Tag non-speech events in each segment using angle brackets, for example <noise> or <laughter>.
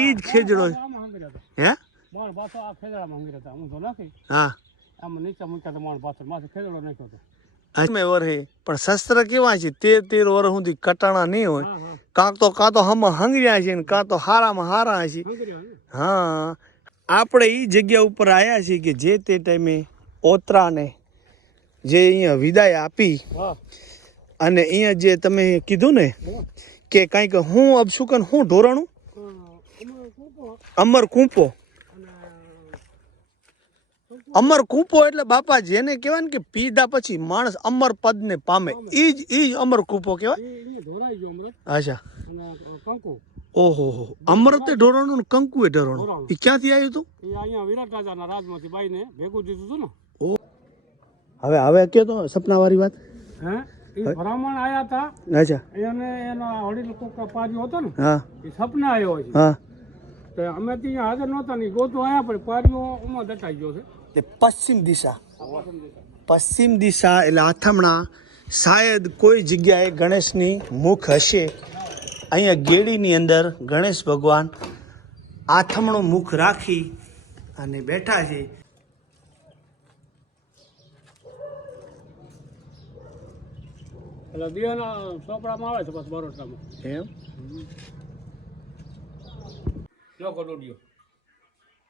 ઈ જ ખેજડો હે? માણ બાતો આ ખેદડામાં હંગી હતા હું તો નાખી. હા. આમ નીચે મૂક્યા તો માણ બાતો માથે ખેજડો નાખ્યો હતો અમે વરહે પણ શસ્ત્ર કેવા છે? તેર તેર વર સુધી કટાણા નહીં હોય. કાં તો કાં તો હમ હંગર્યા છે ને કાં તો હારામાં હારા છે. હા. આપણે એ જગ્યા ઉપર આવ્યા છીએ કે જે તે ટાઈમે ઓતરાને જે અહીંયા વિદાય આપી અને અહીંયા જે તમે કીધું ને કે કંઈક હું અબશુકન હું ઢોરાણું? અમારે કૂપો. અમર કૂંપો એટલે બાપા જેને કહેવાય ને કે પીધા પછી માણસ અમર પદ ને પામે. ઈ જ ઈ જ અમર કૂંપો કહેવાય. એ અચ્છા. કંકુ. ઓહો હો અમૃત ઢોરણું ને કંકુએ ઢોરણું. એ ક્યાંથી આવ્યું હતું એ અહીંયા વિરાટ રાજાના રાજમાંથી બાઈને ભેગું દીધું હતું ને. હવે હવે કે તો સપનાવાળી વાત? હે? એ બ્રાહ્મણ આયા હતા અચ્છા. એને એનો વડીલ કોક પાર્યો હતો ને. હા. એ સપના આવ્યો છે હા. તો અમે ત્યાં હાજર નહોતા નહીં ગોતો આવ્યા પણ પાર્યો ઉમાં દટાઈ ગયો છે. તે પશ્ચિમ દિશા. પશ્ચિમ દિશા એટલે આથમણા. શાયદ કોઈ જગ્યાએ ગણેશની મુખ હશે. અહીંયા ગેડીની અંદર ગણેશ ભગવાન આથમણું મુખ રાખી અને બેઠા છે. એટલે દિયાના ચોપડામાં આવે છે બસ બરોડામાં એમ?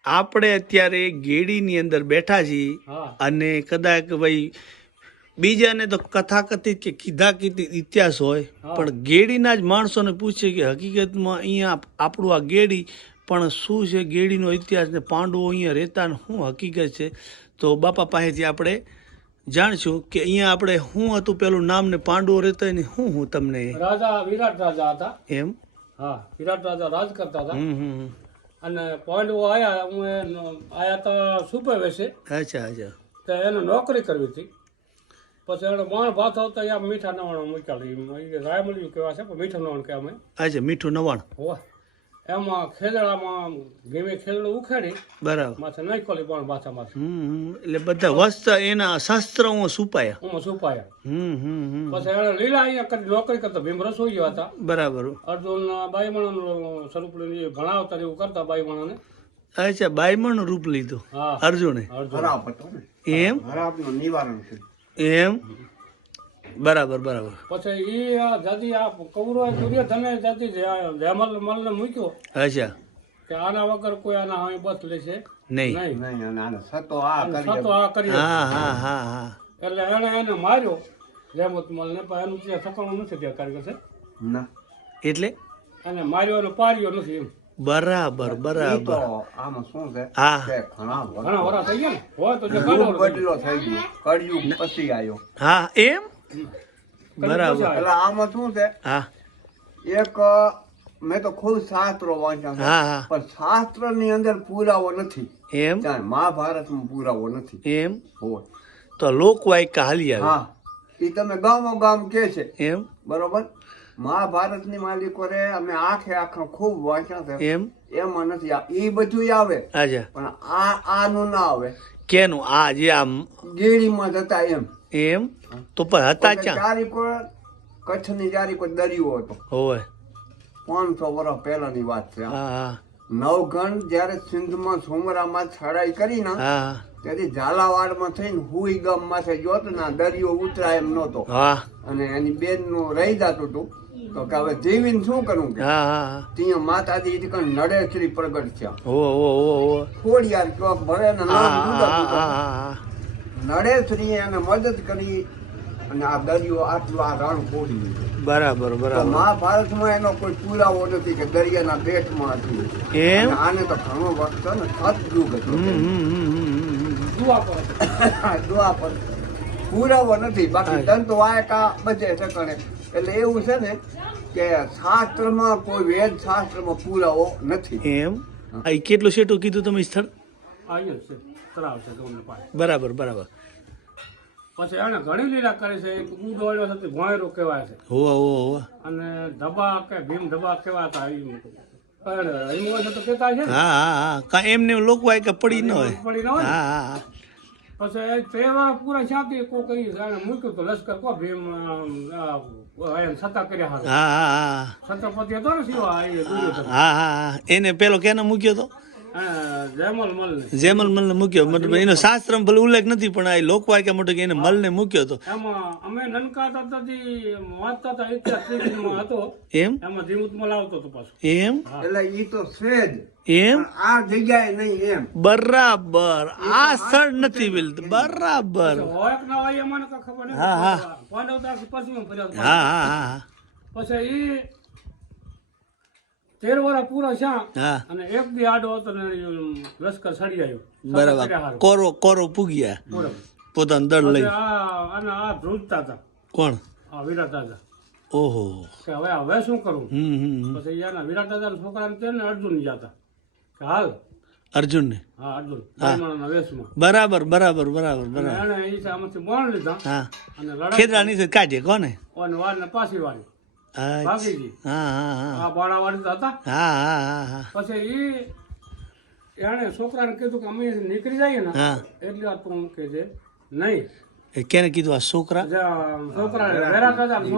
આપણે અત્યારે ગેડીની અંદર બેઠા છીએ અને કદાચ ભાઈ બીજાને તો કથાકથિત કે કીધા કીધી ઇતિહાસ હોય પણ ગેડીના જ માણસોને પૂછે કે હકીકતમાં અહીંયા આપણું આ ગેડી પણ શું છે ગેડીનો ઇતિહાસ ને પાંડવો અહીંયા રહેતા ને શું હકીકત છે? તો બાપા પાસેથી આપણે જાણશું કે અહીંયા આપણે શું હતું પેલું નામ ને પાંડવો રહેતા ને શું હું તમને રાજા વિરાટ રાજા હતા. એમ? હા વિરાટ રાજા રાજ કરતા હતા. હમ હમ હમ. અને પોઈન્ટ આયા હું આવ્યા આયા તો સુપે વેસે અચ્છા અચ્છા. તો એને નોકરી કરવી હતી. પછી એને માણ ભાત આવતા અહીંયા મીઠા નવાણું મૂક્યા. એ રાય મળ્યું કેવા છે પણ મીઠું નવાણ કે અમે અચ્છા મીઠું નવાણ. હોવા. એમાં ખેદડામાં ગેમે ખેદડો ઉખેડી બરાબર. માથે નાખોલી પણ માથા હમ. એટલે બધા વસ્ત્ર એના શસ્ત્રો સુપાયા હું સુપાયા હમ હમ હમ. પછી એને લીલા અહીંયા કરી નોકરી કરતા ભીમ રસોઈ હતા. બરાબર. અર્જુન બાઈમણ સ્વરૂપ ભણાવતા એવું કરતા બાઈમણને. અચ્છા બાઈમણ રૂપ લીધું. અર્જુને. અર્જુન. ખરાબ હતો. ને એમ નિવારણ એમ? બરાબર બરાબર. પછી એ આ જાતિ આ કૌરવ દુર્યોધને જાતિ જયમલ મલને મૂક્યો અચ્છા. કે આના વગર કોઈ આના હવે બસ લેશે? નહીં. નહીં. નહીં સતો આ કરી સતો આ કરી હા હા હા હા. એટલે એને એને માર્યો જયમત મલને પણ એનું જે ઠકાણું નથી ત્યાં કારીગર છે. ના. એટલે? અને માર્યો અને પાર્યો નથી એમ. બરાબર બરાબર. આમાં શું છે? હા. ઘણા ઘણા વરા થઈ ગયા ને? હોય તો જે થઈ ગયો. કળયુગ પછી આવ્યો. હા એમ? બરાબર. એટલે આમાં શું છે? હા. એક મેં તો ખુદ શાસ્ત્રો વાંચ્યા પણ શાસ્ત્રની અંદર પુરાવો નથી. એમ? મહાભારતમાં પુરાવો નથી. એમ? હોય તો લોકવાયકા હાલી આવી. હા. એ તમે ગામો ગામ કે છે. એમ? બરોબર? મહાભારતની માલિકોરે અમે આખે આખા ખૂબ વાંચ્યા છે. એમ? એમાં નથી એ બધું આવે. પણ આ આનું ના આવે. કેનું? આ જે આમ ગેડીમાં જતા એમ. એમ? તો પણ હતા ક્યાં? ચારી કોઈ કચ્છની ચારી પર દરિયો હતો. હોય પાંચસો વર્ષ પહેલાની વાત છે. હા હા. નવઘણ જ્યારે સિંધમાં સોમરામાં ચડાઈ કરી ને ત્યારે ઝાલાવાડમાં થઈને હુઈ ગમ માથે જોત ના દરિયો ઉતરાય એમ નહોતો. અને એની બેનનું રહી જતું હતું. તો કે હવે જીવીને શું કરું કે? ત્યાં માતાજી કણ નડેશ્રી પ્રગટ હો ખોડિયાર ચોક ભરે ને નડેશ્રીએ એને મદદ કરી અને આ દરિયો આટલો આ રણ ખોડી લીધું. બરાબર બરાબર. મહાભારતમાં એનો કોઈ પુરાવો નથી કે દરિયાના પેટમાં હતું. આને તો ઘણો વખત ને સતયુગ હતો. દુઆ પર પુરાવો નથી. બાકી દંત વાયકા બધે ઠકણે એટલે એવું છે ને કે શાસ્ત્રમાં કોઈ વેદ શાસ્ત્રમાં પુરાવો નથી. એમ આ કેટલું શેટું કીધું તમે સ્થળ? આવ્યું છે. તળાવ ગમને પાણી બરાબર બરાબર. પછી એને ઘણી લીલા કરી છે એક ઉડોળ્યો છે તે ભોંયરો કહેવાય છે. હોવા હોવા હોવા. અને ધબા કે ભીમ ધબા કહેવાતા એ હરિમોહન છે તો કહેતા છે ને. હા હા હા. કા એમને લોકો આ કે પડી ન હોય. પડી ના હોય હા હા હા. પછી તહેવાર પૂરા શાંતિ કોઈ કઈ જાણે મૂક્યું તો લશ્કર કો ભીમ અ, સત્તા કર્યા હારું. હા હા હા. છત્રપતિ હતો ને શિવા એ દુર્યોધન. હા હા હા. એને પેલો કેને મૂક્યો તો? અને જયમલ મલ ને જેમલ મલને મૂક્યો. મતલબ એનો શાસ્ત્ર ભલે ઉલ્લેખ નથી પણ આ લોકવાક્ય મોટો કે એને મલને મૂક્યો તો અમે નનકા હતા હતા હતો. એમ? એમાં ધીમુત મલ આવતો હતો પાછો. એમ? એટલે ઈ તો સ્વેજ એમ? આ જગ્યાએ નહીં એમ. બરાબર. આ સ્થળ નથી મિલતું બરાબર હોય કે ના હોય એ મને કાંઈ ખબર હા, હા. હા હા હા. પછી ઈ તેર વર્ષ પૂરા છે હા. અને એક બી આડો હતો ને લશ્કર સડી આવ્યો. બરાબર. કોરો કોરો પૂગ્યા. પોતાનું દળ લઈ. અને આ ધ્રુજતા હતા. કોણ? આ વિરાટ દાદા ઓહો. કે હવે હવે શું કરું. પછી એના વિરાટ દાદા છોકરાને તેને અર્જુન જતા કે હાલ. અર્જુનને? હા અર્જુન. બરાબર બરાબર બરાબર બરાબર. એણે એ આમાંથી બોણ લીધા. હા. અને લડાઈ ખેતરા નીચે કાઢે કોને? અને વારને પાછી વાળી હા હા હા. બાળાવાળી હતા. હા હા હા હા. પછી ઈ એણે છોકરાને કીધું કે અમે નીકળી જઈએ ને એટલી વાર તું કે છે નહીં. એ કેને કીધું આ છોકરા? વેરા ને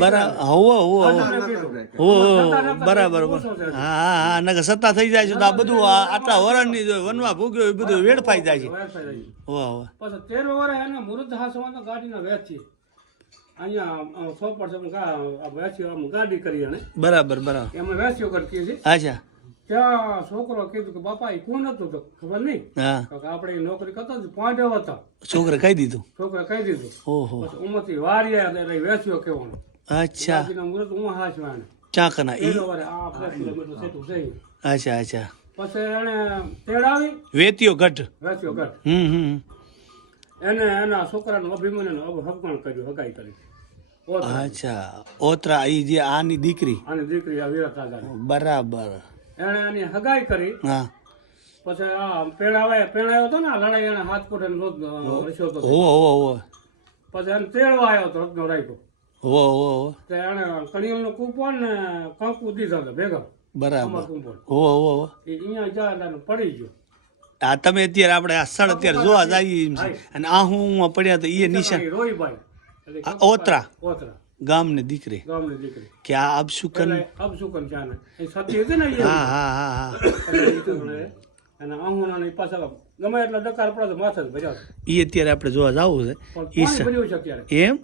બરાબર. હોવો હોવો હોવો દાદાને કીધું. ઓહો બરાબર બરાબર. હા હા હા. સત્તા થઈ જાય છે તો આ બધું આ આટલા વરણની જો વનવા ભોગ્યો એ બધું વેડફાઈ જાય છે. વાહ પછી તેર વર્ષે એને મૃત હાસમાં ગાડીને વેચી બરાબર બરાબર. એમાં વેસ્યો કરતી છે અચ્છા. ત્યાં છોકરો કીધું કે બાપા એ કોણ હતું? તો ખબર નહીં. આપણે નોકરી કરતો જ હતા. છોકરા કહી દીધું? છોકરા કહી દીધું. ઓહો. ઉમરથી વાર્યા વેચ્યો કેવાનો અચ્છા. મુહૂર્ત હું હાચવા એને. ચાકના થઈ અચ્છા અચ્છા. પછી એને તેડાવી. વેત્યો ગઢ વેત્યો ગઢ હમ હમ. એને એના છોકરાનું અભિમન્યુનું હગવાણ કર્યું હગાઈ કરી. અચ્છા ઓતરા ઈ જે આની દીકરી? આની દીકરી આ વિરાટ રાજાની. બરાબર. એની હગાઈ કરી. હા. પછી આ પેણાવે પેણાયો હતો ને આ લડાઈ એને હાથ કોટે રસ્યો હો હો હોવો પછી એને તેડવા આવ્યો તો રત્નો રાખ્યો. હો હો હો. તો એને કણિયલનું કૂપણ ને કંકુ દીધા ભેગા. બરાબર. હો હો હોવો એ અહીંયા જાય પડી ગયો. આ તમે અત્યારે આપણે આ સ્થળ અત્યારે જોવા જઈએ એમ છે. અને આ હું પડ્યા તો એ નિશાન. ઓતરા. ઓતરા. ગામને દીકરી. કે આ અબસુકન. અબસુકન હા હા હા હા. ગમે. એટલા ડકાર પડે તો માથે એ અત્યારે આપણે જોવા જવું છે. એમ?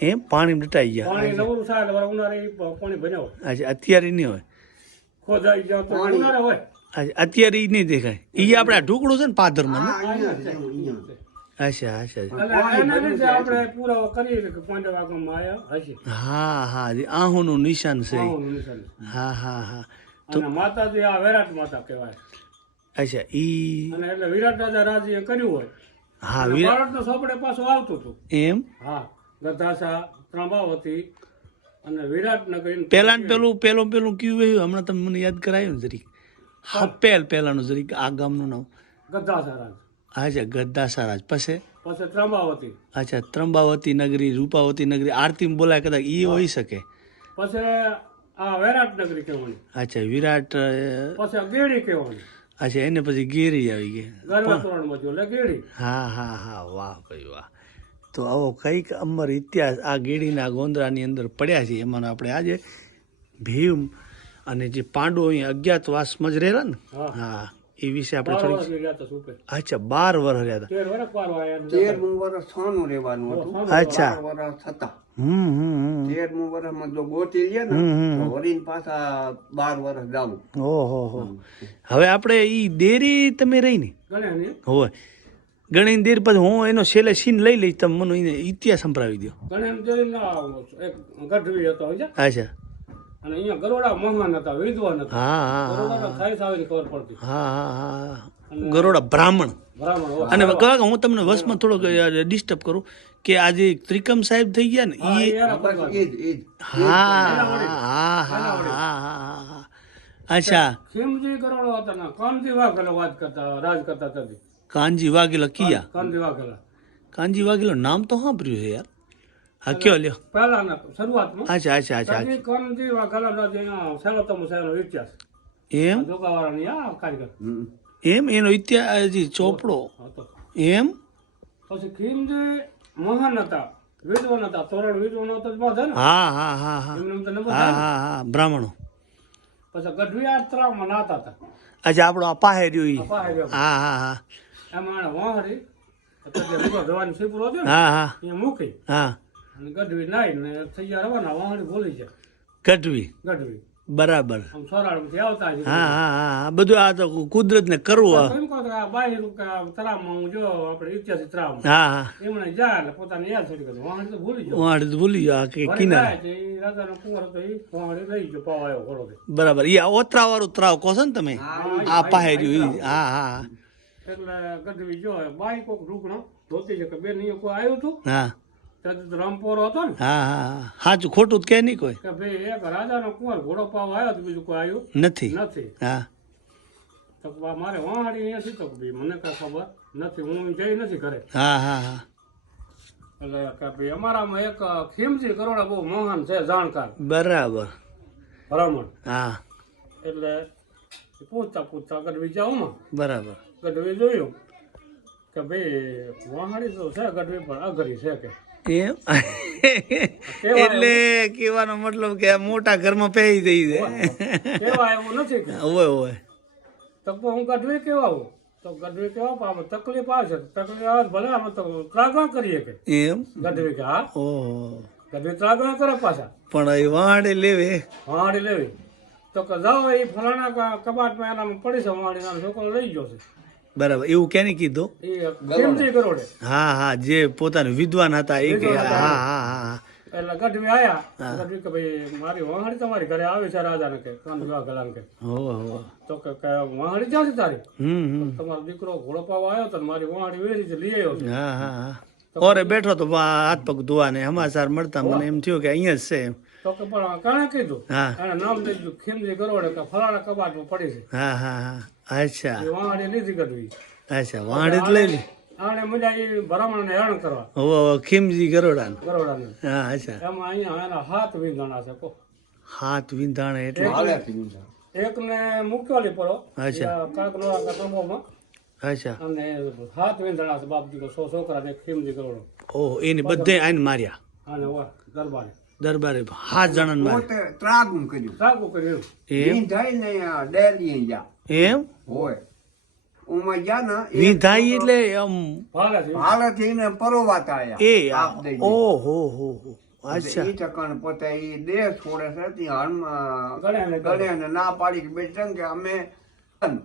એમ? પાણી ડટાઈ ગયા. પાણી નવું થાય એટલે ઉનાળે પાણી ભર્યા હોય. અચ્છા અત્યારે નહીં હોય. ખોદાઈ જાવ તો ઉનાળે હોય. અત્યારે ઈ નહીં દેખાય. ઈ આપણે ઢુકડું છે ને પાદરમાં ને? અચ્છા અચ્છા હા હા આહુનું નિશાન છે હા હા હા. અને માતાજી આ વિરાટ માતા કહેવાય. અચ્છા ઈ અને એટલે વિરાટ રાજા રાજીએ કર્યું હોય. હા અને સોપડે પાછું આવતું હતું. એમ? હા ગધાસા ત્રંબાવતી અને વિરાટનગર પેલા ને પેલું પેલું પેલું કયું હમણાં તમે મને યાદ કરાયું ને જરીક. હપેલ પેલાનું જરીક આ ગામનું નામ. ગદ્દાસરાજ. અચ્છા ગદ્દાસરાજ. પછી? પછી ત્રંબાવતી. અચ્છા ત્રંબાવતી નગરી રૂપાવતી નગરી આરતીમાં બોલાય કદાચ એ હોઈ શકે. પછી આ વિરાટ નગરી કહેવાય. અચ્છા વિરાટ પછી ગેડી કહેવાય. અચ્છા એને પછી ગેરી આવી ગઈ. ગેડી. હા હા હા વાહ ભાઈ વાહ. તો આવો કંઈક અમર ઇતિહાસ આ ગેડીના ગોંદરાની અંદર પડ્યા છે. એમાં આપણે આજે ભીમ અને જે પાંડુ અહીં અજ્ઞાતવાસમાં જ રહેલા ને? હા. એ વિશે આપણે થોડી અચ્છા બાર વર્ષ રહ્યા હતા. તેરમું વર્ષ સોનું રહેવાનું હતું. અચ્છા. વર્ષ હતા હમ હમ તેરમું વર્ષમાં જો ગોતી લે ને પાછા બાર વર્ષ જાવું ઓહો હો. હવે આપણે ઈ દેરી તમે રહી ને? હોય ગણી દેર પછી હું એનો છેલ્લે સીન લઈ લઈશ તમે મને એને ઇતિહાસ સંભળાવી દો ગણ્યા એક ગઢવી હતો અચ્છા. અને અહીંયા ગરોડા મહાન હતા વિદ્વાન હતા. હા હા હા. ગરોડા થાય સાવેની ખબર પડતી. હા હા હા. ગરોડા બ્રાહ્મણ. બ્રાહ્મણ હોય અને કાકા હું તમને વસમાં થોડોક ડિસ્ટર્બ કરું કે આજે ત્રિકમ સાહેબ થઈ ગયા ને એ હા હા હા હા હા હા અચ્છા. ખીમજી ગરોડો હતા ને કાનજી વાઘેલા વાત કરતા રાજ કરતા હતા. કાનજી વાઘેલા કિયા? કાનજી વાઘેલા. કાનજી વાઘેલો નામ તો સાંભળ્યું છે યાર. હા કયો લ્યો? પહેલાના શરૂઆતમાં. અચ્છા અચ્છા અચ્છા કાનજી કાનજી વાઘેલા સેલો ઇતિહાસ. એમ? જોગાવાળાની આ કાર્યક્રમ એમ? એનો ઇતિહાસ હજી ચોપડો? હતો એમ? પછી ખીમજી મહાન હતા વિદ્વાન હતા તોરણ વિદ્વાન હતા બાધા ને. હા હા હા હા. હા હા હા બ્રાહ્મણો. પછી ગઢવી આ ત્રાવમાં નાતા હતા. અચ્છા આપણો આ રહ્યો હા હા હા. એમાં વાહરી અત્યારે જવાની હતી ને હા હા. એ મૂકી. હા. ગઢવી નાઈ ને તૈયાર રવાના વાહણી ભૂલી છે. ગઢવી? ગઢવી. બરાબર. આમ સોરાળમાંથી આવતા હા હા હા બધું આ તો કુદરતને કરવું આ. એમ કહો તો આ બાહિર કે હું જો આપણે હા હા. એમણે જા એટલે પોતાને યાદ છોડી ગયું વાહણી તો ભૂલી ગયો તો ભૂલી ગયો આ કે કિનારે. રાજાનો કુંવર હતો ઈ વાહણી લઈ ગયો પાવ આવ્યો બરાબર. એ ઓતરા વાળું ત્રાવ કહો છો ને તમે? આ પાહે રહ્યું હા હા એટલે ગઢવી જો બાઈ કોક રૂકણો ધોતી છે કે બેન અહીંયા કોઈ આવ્યું હતું હા. રામપોરો હતો ને હા હા હા. સાચું ખોટું જ કે નહીં કોઈ. કે ભાઈ એક રાજાનો કુંવર ઘોડો પાવ આવ્યો તો બીજું કોઈ આવ્યું નથી. નથી. હા. તો મારે વાહાડી છે તો ભાઈ મને કાંઈ ખબર નથી. હું જઈ નથી ઘરે. હા હા હા. એટલે કે ભાઈ અમારામાં એક ખીમજી કરોડા બહુ મહાન છે જાણકાર. બરાબર. ભ્રમણ હા. એટલે પૂછતા પૂછતા ગઢવી જાઉં બરાબર. ગઢવી જોયું. કે ભાઈ વાહાડી તો છે ગઢવી પણ અઘરી છે કે. એમ? એટલે કહેવાનો મતલબ કે મોટા ઘરમાં પહેરી દઈ છે. કેવા એવું નથી હોય હોય. તો હું ગઢવી કેવા આવું તો ગઢવી કેવા પામે તકલીફ આવે છે. તકલીફ આવે ભલે અમે તો ત્રાગવા કરીએ કે. એમ? ગઢવી કે હા? ઓહો. ગઢવી ત્રાગવા કરે પાછા. પણ એ વાણી લેવે. વાડી લેવી. તો કે જાઓ એ ફલાણા કબાટમાં એનામાં પડી છે વાહાડી નામ છોકરો લઈ ગયો છે. બરાબર. એવું કેને કીધું? એ કિંમતી કરોડે હા હા જે પોતાના વિદ્વાન હતા એ કે હા હા હા હા. એટલે ગઢવી આયા. ગઢવી કે ભાઈ મારી વાહાડી તમારી ઘરે આવે છે રાજાને કે કાન વિવાહ ગલાને કે. હો હો. તો કે કે વાહાડી છે તારી? હમ હમ. તમારો દીકરો ઘોડો પાવા આવ્યો તો મારી વાહાડી વેરી છે લઈ આવ્યો હા હા હા. ઓરે બેઠો તો હાથ પગ ધોવાને સમાચાર મળતા મને એમ થયું કે અહીંયા જ છે એમ. તો કે પણ કાણે કીધું? હા. નામ દઈ દીધું ખીમજી ગરોડે કે ફલાણા કબાટમાં પડી છે. હા હા હા. અચ્છા. એ વાહાડી લીધી ગઢવી. અચ્છા વાંડે જ લઈ લે. આને મજા એ ભરામણને હેરાન કરવા. ખીમજી ગરોડાને. ગરોડાને. હા અચ્છા. એમાં અહીંયા એના હાથ વિંધાણા છે કો હાથ વિંધાણે એટલે? એક ને એકને મૂકવાલી પડો. અચ્છા. કાકનો કટંબોમાં અચ્છા. અને હાથ વિંધાણા છે બાપજી દીકરો સો છોકરા ને ખીમજી કરોડો ઓહ એને બધે આઈને માર્યા. અને વા દરબારે. દરબારે હાથ જણન મારે. પોતે ત્રાગું કર્યું. ત્રાગું કર્યું એમ? વિંધાઈ ને આ જા એમ? હોય. ઉમાં જા ને એ એટલે આમ હાલેથી ને પરોવાતા આયા. એ ઓહો હો હો. અચ્છા. ઈ ચકણ પોતે ઈ દેહ છોડે છે ત્યાં હનુમાન ગળે ના પાડી કે બેટન કે અમે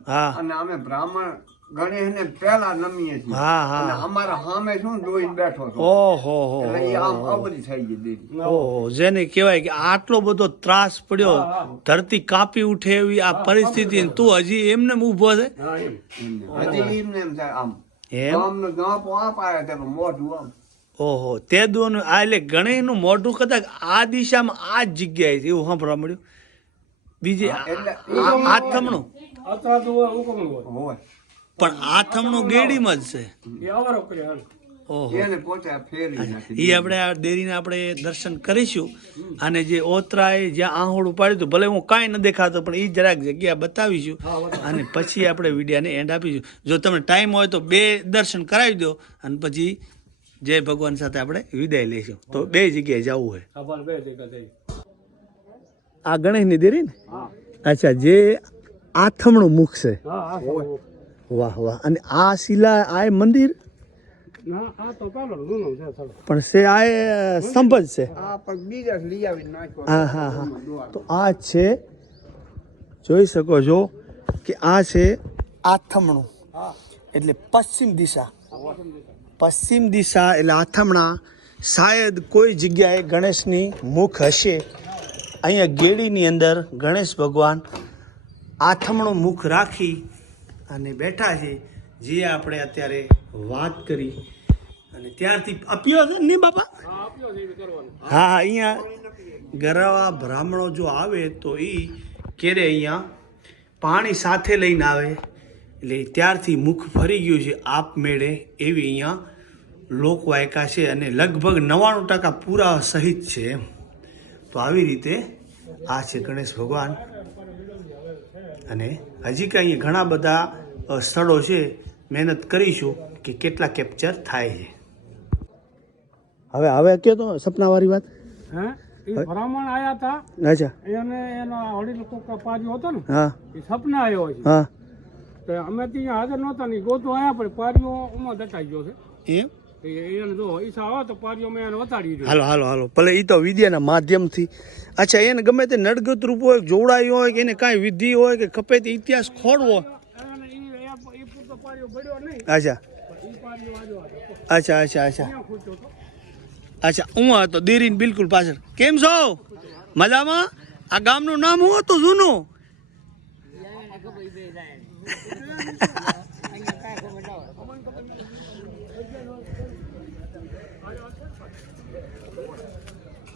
હા. અને અમે બ્રાહ્મણ ગણેશને પહેલા નમીએ છીએ. હા હા. અમારા સામે શું જોઈને બેઠો છો? ઓહો હો આમ અવરી થઈ ગઈ દીધી ઓહો જેને કહેવાય કે આટલો બધો ત્રાસ પડ્યો ધરતી કાપી ઉઠે એવી આ પરિસ્થિતિ તું હજી એમને ઊભો છે? હા હજી એમને એમ થાય આમ. એમ? ગામનો ગાંપો આપ આવ્યા તેનું મોઢું આમ. ઓહો તે દોનું આ એટલે ગણેશનું મોઢું કદાચ આ દિશામાં આ જ જગ્યાએ છે એવું સાંભળવા મળ્યું. બીજે આ- થમણું તો હોય. હુકમનું આ પણ આથમણું ગેડીમાં જ છે. એ અવારો કરે હાલ. ઓહો. એ આપણે આ દેરીને આપણે દર્શન કરીશું. અને જે ઓતરાએ જ્યાં આહોડું પાડ્યું હતું ભલે હું કાંઈ ન દેખાતો પણ એ જરાક જગ્યા બતાવીશું. અને પછી આપણે વિડીયાને એન્ડ આપીશું. જો તમને ટાઈમ હોય તો બે દર્શન કરાવી દો અને પછી જય ભગવાન સાથે આપણે વિદાય લઈશું. તો બે જગ્યાએ જવું હોય. ખબર બે જગ્યા થઈ આ ગણેશની દેરી ને? અચ્છા જે આથમણું મુખ છે. હા હા હોય વાહ વાહ. અને આ શિલા આ એ મંદિર? પણ છે આ એ સ્તંભ છે. હા હા હા. તો આ છે જોઈ શકો છો કે આ છે આથમણું. એટલે પશ્ચિમ દિશા. પશ્ચિમ દિશા એટલે આથમણા. શાયદ કોઈ જગ્યાએ ગણેશની મુખ હશે. અહીંયા ગેડીની અંદર ગણેશ ભગવાન આથમણું મુખ રાખી અને બેઠા છે જે આપણે અત્યારે વાત કરી. અને ત્યારથી અપ્યો છે ને બાપા? હા આપ્યો અહીંયા ગરવા બ્રાહ્મણો જો આવે તો એ કેરે અહીંયા પાણી સાથે લઈને આવે. એટલે ત્યારથી મુખ ફરી ગયું છે આપમેળે એવી અહીંયા લોકવાયકા છે અને લગભગ નવ્વાણું ટકા પૂરા સહિત છે એમ. તો આવી રીતે આ છે ગણેશ ભગવાન. અને હજી કાંઈ અહીંયા ઘણા બધા સ્થળો છે મહેનત કરીશું કે કેટલા કેપ્ચર થાય છે. હવે હવે કયો તો સપનાવાળી વાત? હા? એ ભરામણ આયા હતા અચ્છા. એને એનો હળી કોક પાર્યો હતો ને હા. એ સપના આવ્યો છે હા. તો અમે ત્યાં હાજર નહોતા ને ગોતો આયા પણ પારીઓ ઉમાં દટાઈ ગયો છે. એમ? હાલો હાલો હાલો. ભલે એ તો વિદ્યાના માધ્યમથી. અચ્છા એને ગમે તે નડગત રૂપ હોય જોડાયું હોય કે એને કાંઈ વિધિ હોય કે ખપે તે ઇતિહાસ ખોડવો અચ્છા. અચ્છા અચ્છા અચ્છા. અચ્છા હું હતો દેરીન બિલકુલ પાછળ. કેમ છો? મજામાં? આ ગામનું નામ હું હતું જૂનું <laughs> આમાં ઓલું આ પારીઓ એનો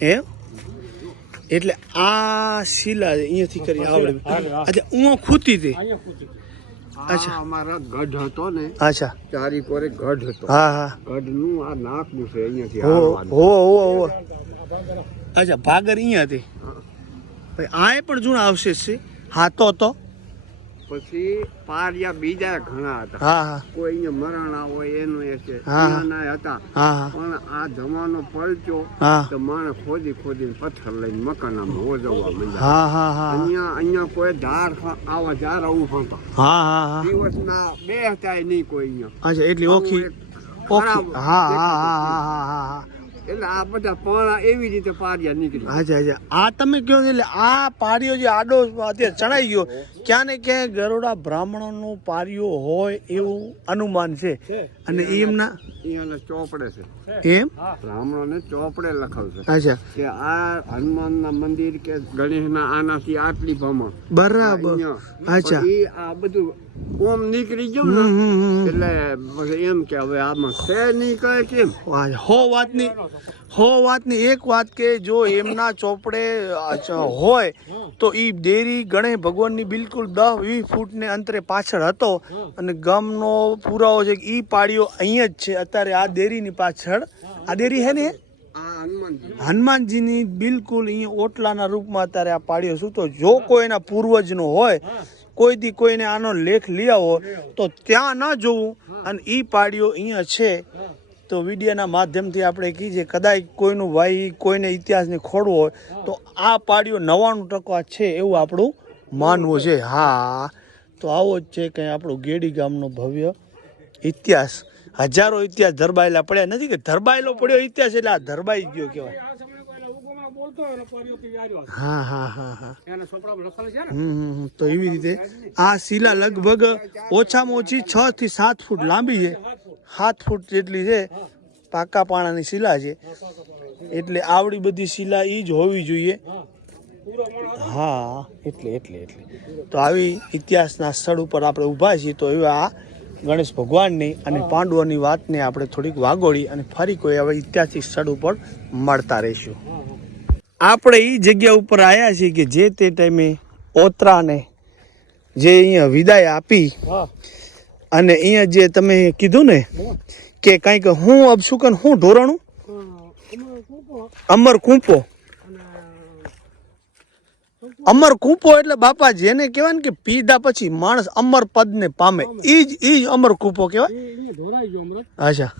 એમ એટલે આ શિલા અહીંયાથી કરી આવડે. અચ્છા હું ખૂતી હતી. અચ્છા. અમારા ગઢ હતો ને અચ્છા. ચારી કોરે ગઢ હતો. હા હા. ગઢનું આ નાકનું છે અહીંયાથી હો હો હો હો. અચ્છા ભાગર અહીંયા હતી. ભાઈ આ પણ જૂના અવશેષ છે. હા તો તો. પછી પારિયા બીજા ઘણા હતા. કોઈ અહીંયા મરણા હોય એનું એ છે. હતા. પણ આ જમાનો પલચો તો માણસ ખોદી ખોદીને પથ્થર લઈને મકાનામાં ઓજવવા માંડ્યા. અહીંયા અહીંયા કોઈ ધાર આવા ધાર આવું ફરતા હા હા હા. દિવસના બે હતા નહીં કોઈ અહીંયા. એટલી ઓખી ઓખી હા હા હા હા હા. એટલે આ બધા પાણા એવી રીતે પારિયા નીકળી અચ્છા અચ્છા આ તમે કહો એટલે આ પારિયો જે આડો અત્યારે ચણાઈ ગયો ક્યાં ને ક્યાંય ગરોડા બ્રાહ્મણોનો પારિયો હોય એવું અનુમાન છે. અને એમના અહીંયાના ચોપડે છે. એમ? બ્રાહ્મણોને ચોપડે લખાવશે અચ્છા કે આ હનુમાનના મંદિર કે ગણેશના આનાથી આટલી ભમણ. બરાબર. અહીંયા. અચ્છા આ બધું ઓમ નીકળી ગયો ને. એટલે પછી એમ કે હવે આમાં છે નહીં કહે કેમ હો વાતની હો વાતની એક વાત કે જો એમના ચોપડે હોય તો ઈ દેરી ગણેશ ભગવાનની બિલકુલ દસ વીસ ફૂટને અંતરે પાછળ હતો અને ગમનો પુરાવો છે કે ઈ પાડીઓ અહીંયા જ છે અત્યારે આ દેરીની પાછળ આ દેરી હે ને હનુમાનજી હનુમાનજીની બિલકુલ અહીંયા ઓટલાના રૂપમાં અત્યારે આ પાડ્યો શું તો જો કોઈ એના પૂર્વજનો હોય કોઈ દી કોઈને આનો લેખ લઈ આવો તો ત્યાં ન જોવું. અને એ પાડ્યો અહીંયા છે. તો વિડીયાના માધ્યમથી આપણે કહીએ કદાચ કોઈનું ભાઈ કોઈને ઇતિહાસને ખોડવો હોય તો આ પાડ્યો નવ્વાણું ટકા છે એવું આપણું માનવું છે. હા. તો આવો જ છે કંઈ આપણું ગેડી ગામનો ભવ્ય ઇતિહાસ. હજારો ઇતિહાસ ધરબાયેલા પડ્યા. નથી કે ધરબાયેલો પડ્યો ઇતિહાસ એટલે આ ધરબાઈ ગયો કહેવાય આ સમય પહેલા ઉગમણા બોલતો હોય હા હા હા હા. એને લખેલું છે ને? હમ. તો એવી રીતે આ શિલા લગભગ ઓછામાં ઓછી છ થી સાત ફૂટ લાંબી છે. સાત ફૂટ જેટલી છે. પાકા પાણાની શિલા છે. એટલે આવડી બધી શિલા એ જ હોવી જોઈએ. હા એટલે એટલે એટલે. તો આવી ઇતિહાસના સ્થળ ઉપર આપણે ઊભા છીએ તો એવા આ ગણેશ ભગવાનની અને પાંડવોની વાતને આપણે થોડીક વાગોળી અને ફરી કોઈ હવે ઐતિહાસિક સ્થળ ઉપર મળતા રહીશું. આપણે એ જગ્યા ઉપર આવ્યા છીએ કે જે તે ટાઈમે ઓતરાને જે અહીંયા વિદાય આપી અને અહીંયા જે તમે કીધું ને કે કંઈક હું અબસુકન હું ઢોરણું? અમર કૂંપો. અમર કૂંપો એટલે બાપા જેને કહેવાય ને કે પીધા પછી માણસ અમર પદને પામે. ઈ જ ઈ જ અમર કૂંપો કહેવાય. અચ્છા.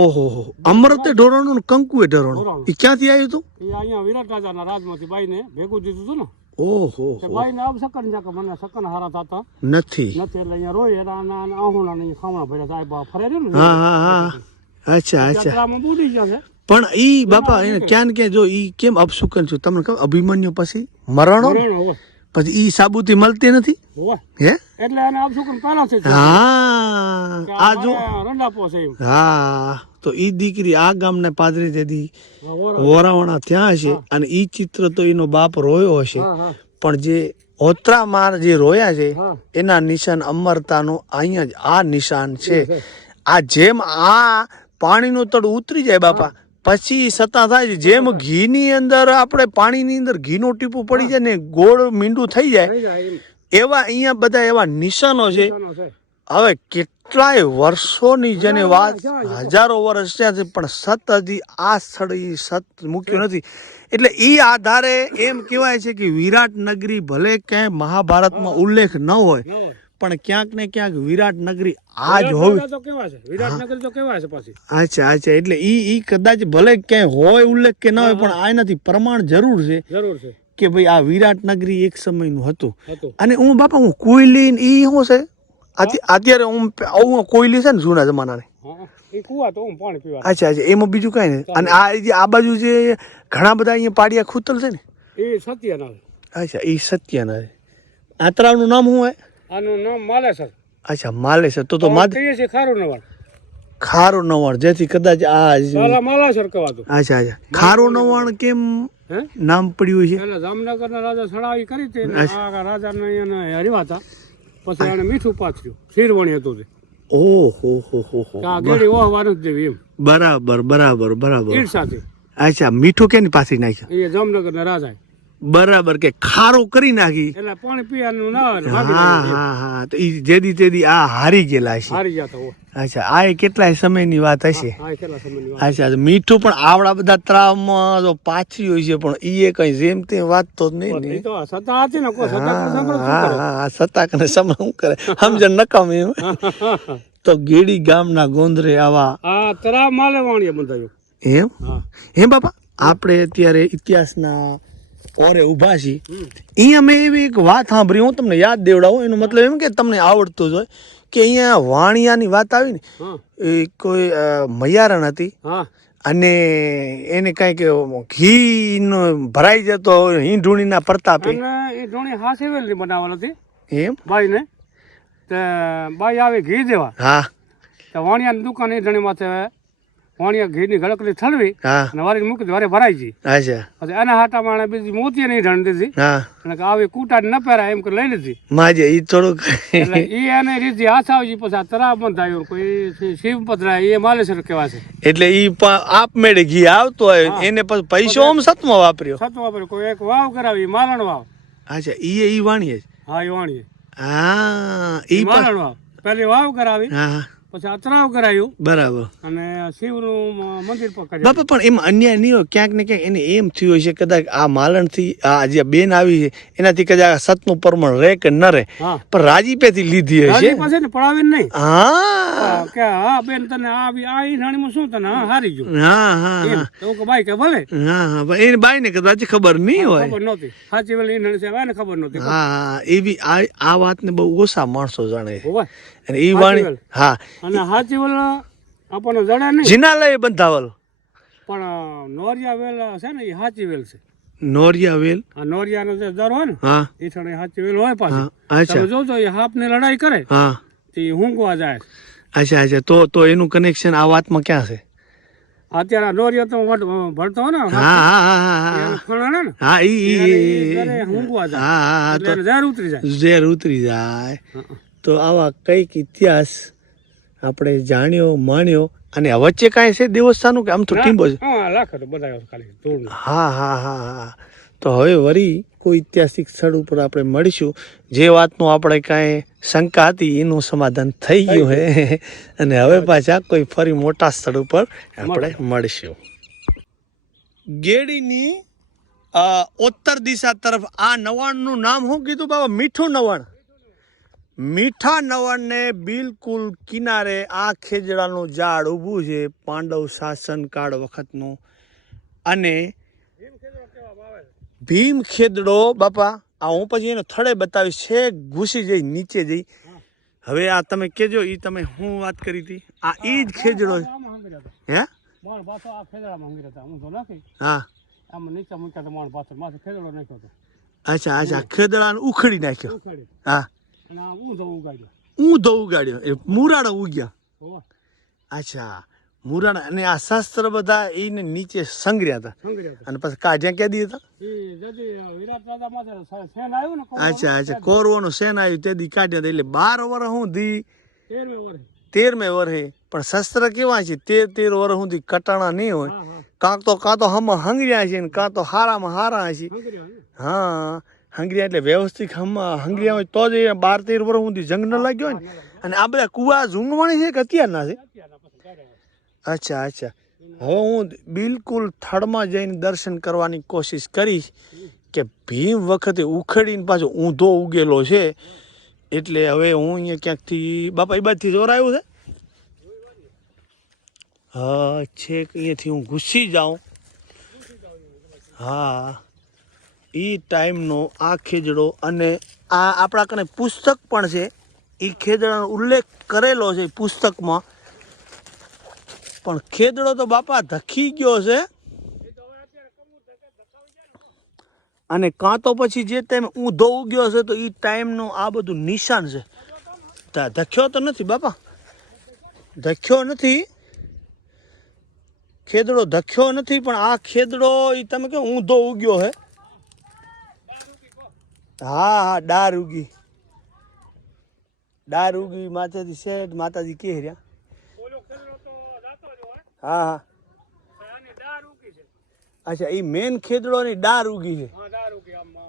ઓહો હો અમરતે ઢોરણું ને કંકુએ ઢોરણું. એ ક્યાંથી આવ્યું હતું એ અહીંયા વિરાટ રાજાના રાજમાંથી બાઈને ભેગું દીધું હતું ને. ઓહો બાઈને આવ સકન છે મને સકન હારા થતા. નથી. નથી એટલે અહીંયા રોય એના આહુણા ને ખામણા ભર્યા સાહેબ આ ફરે ને. હા હા હા. અચ્છા અચ્છા. બુડી ગયા છે. પણ ઈ બાપા એને ક્યાં ને ક્યાં જો ઈ કેમ અપસુકન છું? તમને અભિમન્યુ પછી? મરણો? પછી ઈ સાબુતી મળતી નથી? હે? એટલે એને આવ સકન પહેલા છે હા આ જો રંડાપો છે હા તો ઈ દીકરી આ ગામને પાદરી દેદી વોરાવણા ત્યાં હશે અને ઈ ચિત્ર તો એનો બાપ રોયો હશે. પણ જે ઓત્રા માર જે રોયા છે એના નિશાન અમરતાનું અહીંયા જ આ નિશાન છે. આ જેમ આ પાણીનું તળ ઉતરી જાય બાપા પછી સત્તા થાય છે. જેમ ઘીની અંદર આપણે પાણીની અંદર ઘીનું ટીપું પડી જાય ને ગોળ મીંડું થઈ જાય એવા અહીંયા બધા એવા નિશાનો છે. હવે કેટલાય વર્ષોની જેની વાત હજારો વર્ષ થયા છે પણ સત હજી આ સ્થળ એ સત મૂક્યું નથી. એટલે એ આધારે એમ કહેવાય છે કે વિરાટ નગરી ભલે ક્યાંય મહાભારતમાં ઉલ્લેખ ન હોય. પણ ક્યાંક ને ક્યાંક વિરાટ નગરી આ જ હોવી તો કેવા છે? વિરાટનગર તો કેવા છે પછી? અચ્છા અચ્છા એટલે ઈ ઈ કદાચ ભલે ક્યાંય હોય ઉલ્લેખ કે ન હોય પણ આ એનાથી પ્રમાણ જરૂર છે જરૂર છે. કે ભાઈ આ વિરાટ નગરી એક સમયનું હતું. અને હું બાપા હું કોયલી ને ઈ શું છે? અત્યારે હું આવું કોયલી છે ને જૂના જમાનાની. અચ્છા અચ્છા એમાં બીજું કાંઈ નહીં. અને આ જે આ બાજુ જે ઘણા બધા અહીંયા પાડિયા ખૂતલ છે ને? એ સત્યના અચ્છા એ સત્યના છે નામ શું હોય? આનું નામ માલેસર. અચ્છા માલેસર. તો તો કહીએ છીએ ખારું નવાણ ખારું નવાણ જેથી કદાચ આ માલાસર કહેવાતું. અચ્છા અચ્છા. ખારો નવાણ કેમ નામ પડ્યું છે? પહેલા જામનગરના રાજા સડાવી કરી હતી ને આ રાજાને અહીંયા હતા. પછી એને મીઠું પાથર્યું. શીરવણી હતું તે. ઓહો હો હો હો. કે આ ગેડી ઓહવા નથી દેવી એમ. બરાબર બરાબર બરાબર. ઈર્ષાથી. અચ્છા મીઠું કેની પાછી નાખ્યું? એ જામનગરના રાજા બરાબર કે ખારો કરી નાખી. એટલે પાણી પીવાનું ના હા હા હા. તો ઈ જેદી તેદી આ હારી ગયેલા છે હારી ગયા તો અચ્છા આ એ કેટલાય સમયની વાત હશે? અચ્છા મીઠું પણ આવડા બધા ત્રાવમાં તો પાછી હોય છે પણ ઈ એ કઈ જેમ તેમ વાત તો નહીં ને. સત્તા હતી ને હા સત્તા કને સમ શું કરે? સમજણ નકામ એમ. <laughs> તો ગેડી ગામના ગોંદરે આવા આ તરાવ માલે વાણીએ બંધાયો. એમ? હા. હે બાપા આપણે અત્યારે ઇતિહાસના ઓરે ઊભા છીએ. અહીંયા મેં એવી એક વાત સાંભળી હું તમને યાદ દેવડાવું એનો મતલબ એમ કે તમને આવડતું જ હોય કે અહીંયા વાણિયાની વાત આવી ને એ કોઈ મૈયારણ હતી અને એને કાંઈક ઘીનો ભરાઈ જતો હિંઢુણીના પ્રતાપે. અને એ ધોણી હાસે વેલની બનાવેલ હતી. એમ? ભાઈને બાઈ આવે ઘી દેવા. હા. તે વાણિયાની દુકાન એ ધણી માથે વાણિયા ઘીની ગળકલી ઠલવી અને વારી મૂકી વારે ભરાઈ જઈ પછી એના હાટા માણે બીજી મોતી નહીં ઢણ દીધી. અને આવી કૂટા ન પહેરાય એમ કરી લઈ લીધી. માજે ઈ થોડુંક ઈ એને રીતિ હાથાવજી પછી આ તરા બંધ આવ્યો કોઈ શિવ પધરા એ માલેશ્વર કહેવાય છે. એટલે ઈ આપ મેળે ઘી આવતો હોય એને પછી પૈસો આમ સતમો વાપર્યો? સતમો વાપર્યો. કોઈ એક વાવ કરાવી માલણ વાવ. અચ્છા ઈ ઈ વાણીએ હા એ વાણીએ. હા ઈ ઈ માલણ વાવ. પહેલી વાવ કરાવી. હા. પછી અતરાવ કરાયું. બરાબર. અને શિવનું મંદિર બાપા પણ એમ અન્યાય નહીં હોય. ક્યાંક ને ક્યાંક એને એમ થયું હશે કદાચ આ માલણથી આ જે બેન આવી છે એનાથી કદાચ આ સતનું પ્રમાણ રહે કે ન રહે. પણ રાજીપેથી લીધી હશે. પાસે ને નહીં. હા. કે હા બેન તને આ આવી આ ઈરાણીમાં શું તને? હા હારી ગયું. હા હા હા. તો કે ભાઈ કે ભલે. હા હા એ બાઈ ને કદાચ ખબર નહીં હોય. ખબર નહોતી. સાચી વેલી ઈરાણી એને ખબર નહોતી. હા હા. એવી આ આ વાતને બહુ ઓછા માણસો જાણે. અને એ વાણી હા. અને સાચી વેલ આપણને જડે નહીં. જીનાલય બંધાવલ. પણ નોરિયા વેલ છે ને એ સાચી વેલ છે. નોરિયા વેલ. આ નોરિયાનો જે દર હોય ને હા. એ ઠણે સાચી વેલ હોય પાછી. અચ્છા. જોજો એ હાપની લડાઈ કરે હા. તે હુંગવા જાય અચ્છા અચ્છા. તો તો એનું કનેક્શન આ વાતમાં ક્યાં છે? અત્યારે નોરિયા તો ભણતો હોય ને હા હા હા હા ઈ હા ઝેર ઉતરી જાય. ઝેર ઉતરી જાય. તો આવા કંઈક ઇતિહાસ આપણે જાણ્યો માણ્યો અને વચ્ચે કાંઈ છે દેવસ્થાનનું કે આમ તો ટીમ્બો છે હા લાખ તો બધા ખાલી ધૂળનું. હા હા હા હા. તો હવે વરી કોઈ ઐતિહાસિક સ્થળ ઉપર આપણે મળીશું. જે વાતનું આપણે કાંઈ શંકા હતી એનું સમાધાન થઈ ગયું હે. અને હવે પાછા કોઈ ફરી મોટા સ્થળ ઉપર આપણે મળીશું. ગેડીની અ, ઉત્તર દિશા તરફ આ નવાણનું નામ શું કીધું બાબા મીઠું નવાણ. મીઠા નવણને બિલકુલ કિનારે આ ખેજડાનું ઝાડ ઊભું છે પાંડવ શાસનકાળ વખતનું. અને ભીમ ખેદડો બાપા આ હું પછી એનો થડે બતાવીશ છે ઘૂસી જઈ નીચે જઈ. હવે આ તમે કેજો એ તમે હું વાત કરી હતી? આ ઈ જ ખેજડો હે. હું. ખેદડો અચ્છા અચ્છા ખેદડાને ઉખડી નાખ્યો. હા. ઊંધો ઉગાડ્યો. એ મુરાડા ઉગ્યા. અચ્છા. મુરાડા અને આ શસ્ત્ર બધા એને નીચે સંગ્ર્યા હતા. અને પછી કાઢ્યા ક્યાં દી હતા? અચ્છા અચ્છા. કોરવાનું સેન આવ્યું તે દી કાઢ્યા એટલે બાર વર હું દી તેરમે. તેરમે પણ શસ્ત્ર કેવા છે? તેર તેર વર સુધી કટાણા નહીં હોય. કાં તો કાં તો હમ હંગર્યા છે ને કાં તો હારામાં હારા છે. હા. હંગર્યા એટલે વ્યવસ્થિત હંગર્યા હોય તો જ બાર તેર વર્ષ સુધી જંગ ન લાગ્યો હોય ને. અને આ બધા કુવા ઝૂંડવાણી છે કે અત્યારના છે? અચ્છા અચ્છા. હવે હું બિલકુલ થડમાં જઈને દર્શન કરવાની કોશિશ કરીશ કે ભીમ વખતે ઉખેડીને પાછો ઊંધો ઉગેલો છે. એટલે હવે હું અહીંયા ક્યાંકથી બાપા એ બાજુથી જોર આવ્યું છે? હા છેક અહીંયાથી હું ઘૂસી જાઉં. હા. એ ટાઈમનો આ ખેજડો અને આ આપણા કને પુસ્તક પણ છે. એ ખેજડાનો ઉલ્લેખ કરેલો છે પુસ્તકમાં. પણ ખેદડો તો બાપા ધખી ગયો છે. અને કાં તો પછી જે ટાઈમ ઊંધો ઉગ્યો છે તો એ ટાઈમનું આ બધું નિશાન છે. ધખ્યો તો નથી બાપા. ધખ્યો નથી. ખેદડો ધખ્યો નથી પણ આ ખેદડો એ તમે કે ઊંધો ઉગ્યો છે હા હા ડાર ઉગી ડાર ઉગી માતાજી શેઠ, માતાજી કે રહ્યા જ હા હા અચ્છા એ મેન ખેદડોની ડાર ઉગી છે.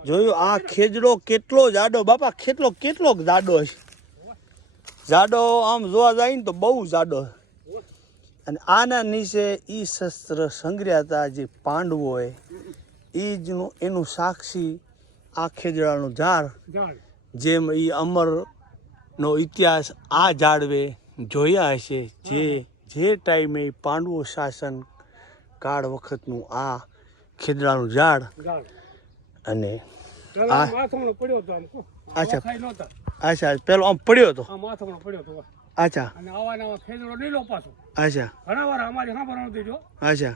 જોયું, આ ખેજડો કેટલો જાડો, બાપા, કેટલો કેટલો જાડો છે જાડો આમ જોવા જાય ને તો બહુ જાડો. અને આના નીચે એ શસ્ત્ર સંગ્રહ્યા હતા જે પાંડવો એ જનું એનું સાક્ષી આ ખેજડાનું ઝાડ. જેમ એ અમરનો ઇતિહાસ આ ઝાડવે જોયા હશે જે જે ટાઈમે પાંડવો શાસન કાળ વખતનું આ ખેદડાનું ઝાડ. અને. અચ્છા. અચ્છા પેલો આમ પડ્યો હતો? અચ્છા. અચ્છા. ઘણા વાર અમારી સાંભળવાનું દીધો અચ્છા.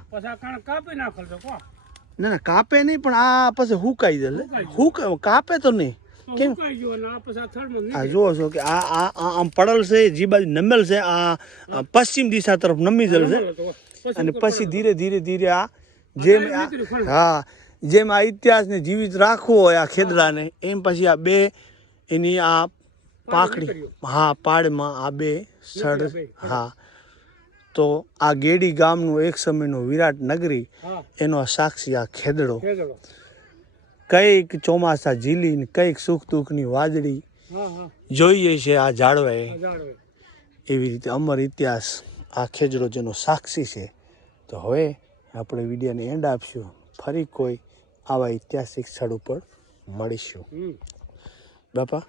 ના ના કાપે નહીં પણ આ પછી હુકાઈ જાય. હુક કાપે તો નહીં. કેમ? આ. જુઓ છો કે આ આ આ આમ પડલ છે જે બાજુ નમેલ છે આ પશ્ચિમ દિશા તરફ નમી જલ છે. અને પછી ધીરે ધીરે ધીરે આ જેમ હા જેમ આ ઇતિહાસને જીવિત રાખવો હોય આ ખેદડાને એમ પછી આ બે એની આ પાકડી હા પાડમાં આ બે સ્થળ હા. તો આ ગેડી ગામનું એક સમયનું વિરાટ નગરી એનો સાક્ષી આ ખેદડો. કંઈક ચોમાસા ઝીલી ને કંઈક સુખ દુઃખની વાદળી જોઈએ છે આ હોય. એવી રીતે અમર ઇતિહાસ આ ખેજડો જેનો સાક્ષી છે. તો હવે આપણે વિડીયોને એન્ડ આપશું. ફરી કોઈ આવા ઐતિહાસિક સ્થળ ઉપર મળીશું. બાપા?